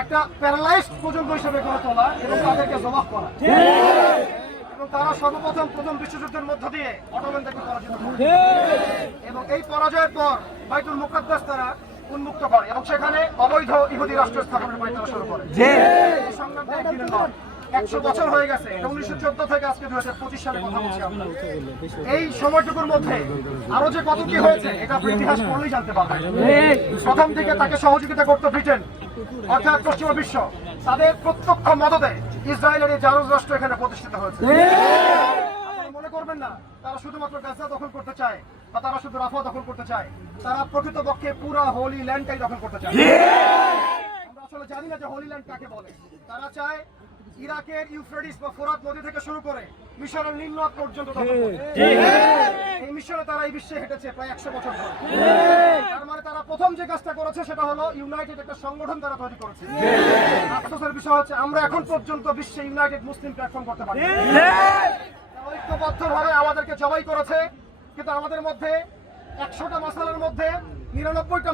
একটা প্যারালাইজড প্রজন্ম হিসেবে গড়ে তোলা এবং তাদেরকে জবাব করা। এবং তারা সর্বপ্রথম প্রথম বিশ্বযুদ্ধের মধ্য দিয়ে অটোম্যানদেরকে পরাজিত করে এবং এই পরাজয়ের পর বাইতুল মুকাদ্দাস তারা উন্মুক্ত করে এবং সেখানে অবৈধ ইহুদি রাষ্ট্র স্থাপনের পায়তারা শুরু করে। এই সংগ্রামটা একদিনের নয়, 100 বছর হয়ে গেছে। 1914 থেকে আজকে 2025 সালে কথা বলছি আমরা। এই সময়টুকুর মধ্যে আরো যে কত কি হয়েছে এটা আপনি ইতিহাস পড়লেই জানতে পারবেন। প্রথম থেকে তাকে সহযোগিতা করতো ব্রিটেন অর্থাৎ পশ্চিমা বিশ্ব, তাদের প্রত্যক্ষ মদদে ইসরায়েলের এই জারজ রাষ্ট্র এখানে প্রতিষ্ঠিত হয়েছে। মনে করবেন না তারা শুধুমাত্র গাজা দখল করতে চায় বা তারা শুধু রাফা দখল করতে চায়, তারা প্রকৃতপক্ষে পুরা হোলি ল্যান্ডটাই দখল করতে চায়। আমরা আসলে জানি না যে হোলি ল্যান্ড কাকে বলে। তারা চায় ইরাকের ইউফ্রেটিস বা ফোরাত নদী থেকে শুরু করে মিশরের নীলনদ পর্যন্ত দখল করতে। এই মিশরে তারা এই বিশ্বে হেঁটেছে প্রায় 100 বছর ধরে। তার মানে তারা প্রথম যে কাজটা করেছে সেটা হলো ইউনাইটেড একটা সংগঠন তারা তৈরি করেছে। আফসোসের বিষয় হচ্ছে আমরা এখন পর্যন্ত বিশ্বে ইউনাইটেড মুসলিম প্ল্যাটফর্ম করতে পারি। ঐক্যবদ্ধভাবে আমাদেরকে জবাই করেছে, কিন্তু আমাদের মধ্যে 100টা মাসালার মধ্যে 99টা